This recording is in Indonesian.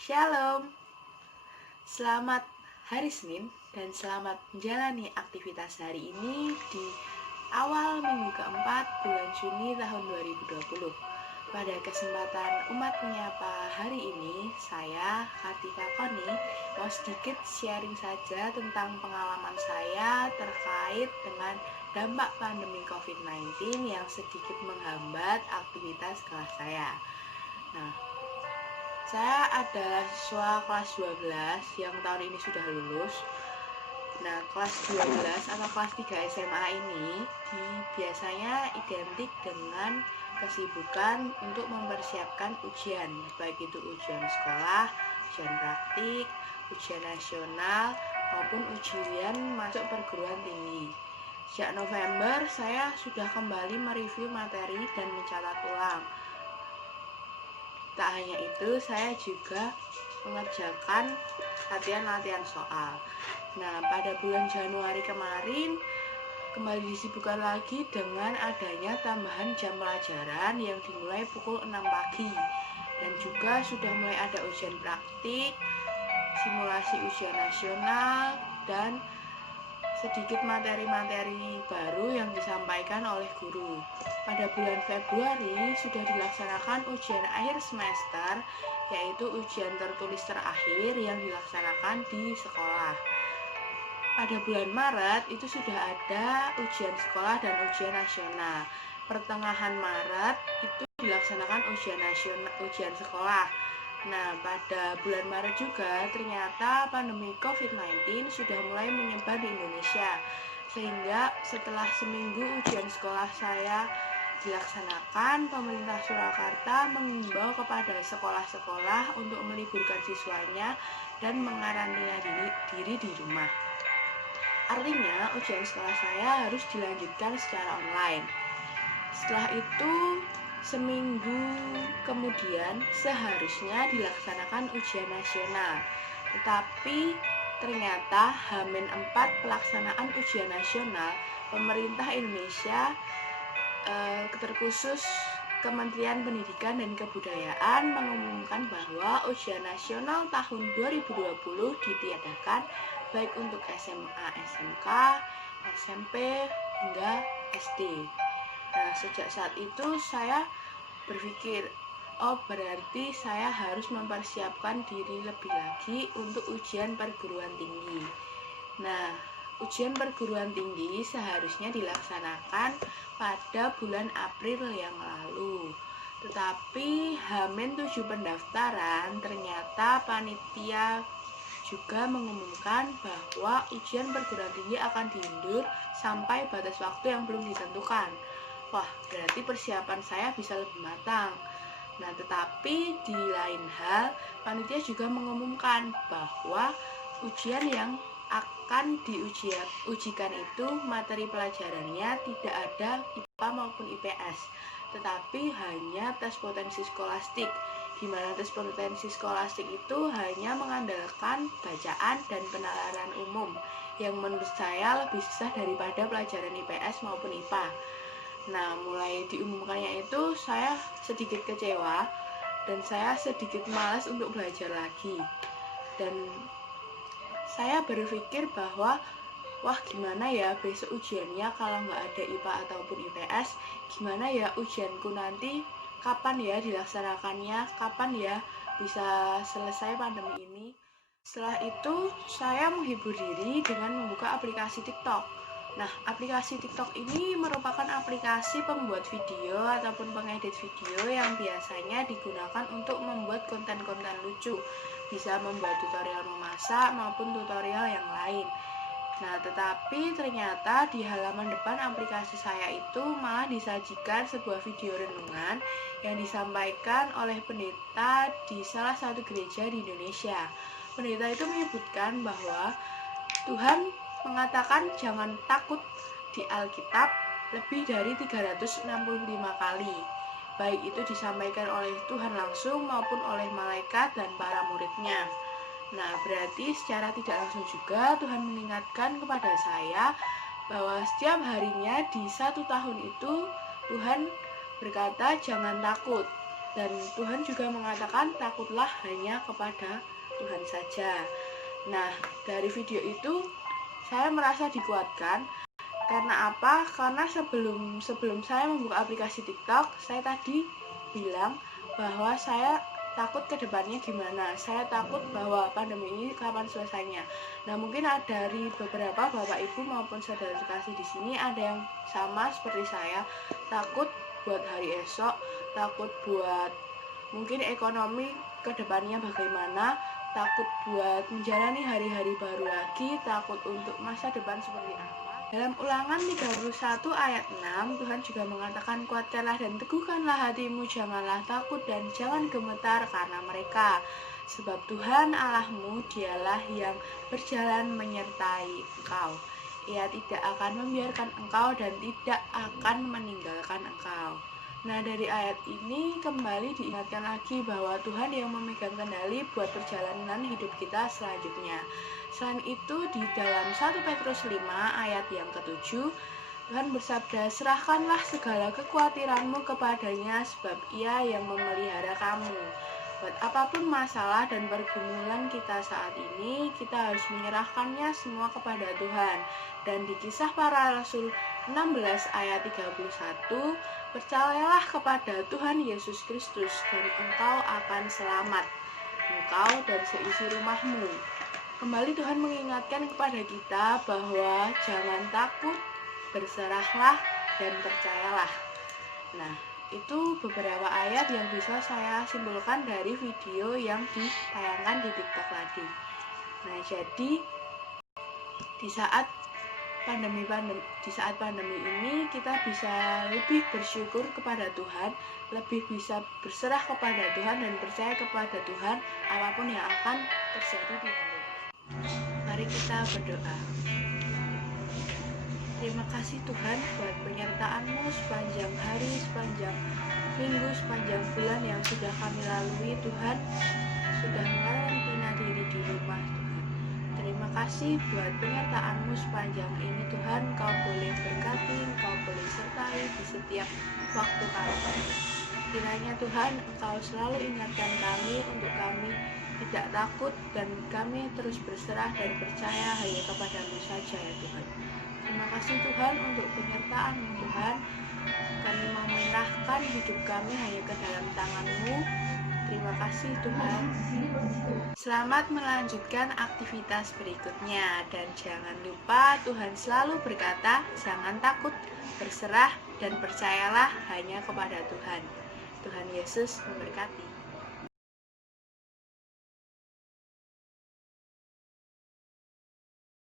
Shalom, selamat hari Senin dan selamat menjalani aktivitas hari ini di awal minggu keempat bulan Juni tahun 2020. Pada kesempatan Umat Menyapa hari ini, saya, Kartika Koni, mau sedikit sharing saja tentang pengalaman saya terkait dengan dampak pandemi COVID-19 yang sedikit menghambat aktivitas kelas saya. Saya adalah siswa kelas 12 yang tahun ini sudah lulus. Kelas 12 atau kelas 3 SMA ini biasanya identik dengan kesibukan untuk mempersiapkan ujian, baik itu ujian sekolah, ujian praktik, ujian nasional, maupun ujian masuk perguruan tinggi. Sejak November, saya sudah kembali mereview materi dan mencatat ulang. Tak hanya itu, saya juga mengerjakan latihan-latihan soal. Pada bulan Januari kemarin, kembali disibukkan lagi dengan adanya tambahan jam pelajaran yang dimulai pukul 6 pagi. Dan juga sudah mulai ada ujian praktik, simulasi ujian nasional, dan sedikit materi-materi baru yang disampaikan oleh guru. Pada bulan Februari sudah dilaksanakan ujian akhir semester, yaitu ujian tertulis terakhir yang dilaksanakan di sekolah. Pada bulan Maret itu sudah ada ujian sekolah dan ujian nasional. Pertengahan Maret itu dilaksanakan ujian sekolah. Pada bulan Maret juga ternyata pandemi COVID-19 sudah mulai menyebar di Indonesia, sehingga setelah seminggu ujian sekolah saya dilaksanakan, pemerintah Surakarta mengimbau kepada sekolah-sekolah untuk meliburkan siswanya dan mengarantina diri di rumah. Artinya ujian sekolah saya harus dilanjutkan secara online. Setelah itu seminggu kemudian seharusnya dilaksanakan ujian nasional, tetapi ternyata H-4 pelaksanaan ujian nasional, pemerintah Indonesia terkhusus Kementerian Pendidikan dan Kebudayaan mengumumkan bahwa ujian nasional tahun 2020 ditiadakan baik untuk SMA, SMK, SMP, hingga SD. Sejak saat itu saya berpikir, berarti saya harus mempersiapkan diri lebih lagi untuk ujian perguruan tinggi. Ujian perguruan tinggi seharusnya dilaksanakan pada bulan April yang lalu. Tetapi H-7 pendaftaran ternyata panitia juga mengumumkan bahwa ujian perguruan tinggi akan diundur sampai batas waktu yang belum ditentukan. Berarti persiapan saya bisa lebih matang. Tetapi di lain hal, panitia juga mengumumkan bahwa ujian yang akan diujikan itu materi pelajarannya tidak ada IPA maupun IPS, tetapi hanya tes potensi skolastik, di mana tes potensi skolastik itu hanya mengandalkan bacaan dan penalaran umum, yang menurut saya lebih susah daripada pelajaran IPS maupun IPA. Mulai diumumkannya itu saya sedikit kecewa dan saya sedikit malas untuk belajar lagi. Dan saya berpikir bahwa gimana ya besok ujiannya kalau nggak ada IPA ataupun IPS, gimana ya ujianku nanti, kapan ya dilaksanakannya, kapan ya bisa selesai pandemi ini. Setelah itu saya menghibur diri dengan membuka aplikasi TikTok. Aplikasi TikTok ini merupakan aplikasi pembuat video ataupun pengedit video yang biasanya digunakan untuk membuat konten-konten lucu, bisa membuat tutorial memasak maupun tutorial yang lain. Tetapi ternyata di halaman depan aplikasi saya itu malah disajikan sebuah video renungan yang disampaikan oleh pendeta di salah satu gereja di Indonesia. Pendeta itu menyebutkan bahwa Tuhan mengatakan jangan takut di Alkitab lebih dari 365 kali, baik itu disampaikan oleh Tuhan langsung maupun oleh malaikat dan para muridnya. Berarti secara tidak langsung juga Tuhan mengingatkan kepada saya bahwa setiap harinya di 1 tahun itu Tuhan berkata jangan takut. Dan Tuhan juga mengatakan takutlah hanya kepada Tuhan saja. Nah, dari video itu saya merasa dikuatkan. Karena apa? Karena sebelum saya membuka aplikasi TikTok, saya tadi bilang bahwa saya takut ke depannya gimana. Saya takut bahwa pandemi ini kapan selesainya. Nah, mungkin ada dari beberapa Bapak Ibu maupun saudara sekasih di sini ada yang sama seperti saya, takut buat hari esok, takut buat mungkin ekonomi ke depannya bagaimana, takut buat menjalani hari-hari baru lagi, takut untuk masa depan seperti apa. Dalam Ulangan 31 ayat 6, Tuhan juga mengatakan, kuatkanlah dan teguhkanlah hatimu, janganlah takut dan jangan gemetar karena mereka. Sebab Tuhan Allahmu dialah yang berjalan menyertai engkau. Ia tidak akan membiarkan engkau dan tidak akan meninggalkan engkau. Nah, dari ayat ini kembali diingatkan lagi bahwa Tuhan yang memegang kendali buat perjalanan hidup kita selanjutnya. Selain itu, di dalam 1 Petrus 5 ayat yang ke-7, Tuhan bersabda, serahkanlah segala kekhawatiranmu kepadanya sebab ia yang memelihara kamu. Buat apapun masalah dan pergumulan kita saat ini, kita harus menyerahkannya semua kepada Tuhan. Dan di Kisah Para Rasul 16 ayat 31, percayalah kepada Tuhan Yesus Kristus dan engkau akan selamat, engkau dan seisi rumahmu. Kembali Tuhan mengingatkan kepada kita bahwa jangan takut, berserahlah dan percayalah. Nah, itu beberapa ayat yang bisa saya simpulkan dari video yang ditayangkan di TikTok tadi. Nah, jadi di saat pandemi ini kita bisa lebih bersyukur kepada Tuhan, lebih bisa berserah kepada Tuhan dan percaya kepada Tuhan apapun yang akan terjadi di hari. Mari kita berdoa. Terima kasih Tuhan buat penyertaan-Mu sepanjang hari, sepanjang minggu, sepanjang bulan yang sudah kami lalui. Tuhan sudah mengarantina diri di rumah Tuhan. Terima kasih buat penyertaan-Mu sepanjang ini Tuhan. Kau boleh berkati, Kau boleh sertai di setiap waktu kami. Kiranya Tuhan Engkau selalu ingatkan kami untuk kami tidak takut dan kami terus berserah dan percaya hanya kepada-Mu saja ya Tuhan. Terima kasih Tuhan untuk penyertaan-Mu Tuhan. Kami mau menyerahkan hidup kami hanya ke dalam tangan-Mu. Terima kasih Tuhan. Selamat melanjutkan aktivitas berikutnya. Dan jangan lupa Tuhan selalu berkata, jangan takut, berserah dan percayalah hanya kepada Tuhan. Tuhan Yesus memberkati.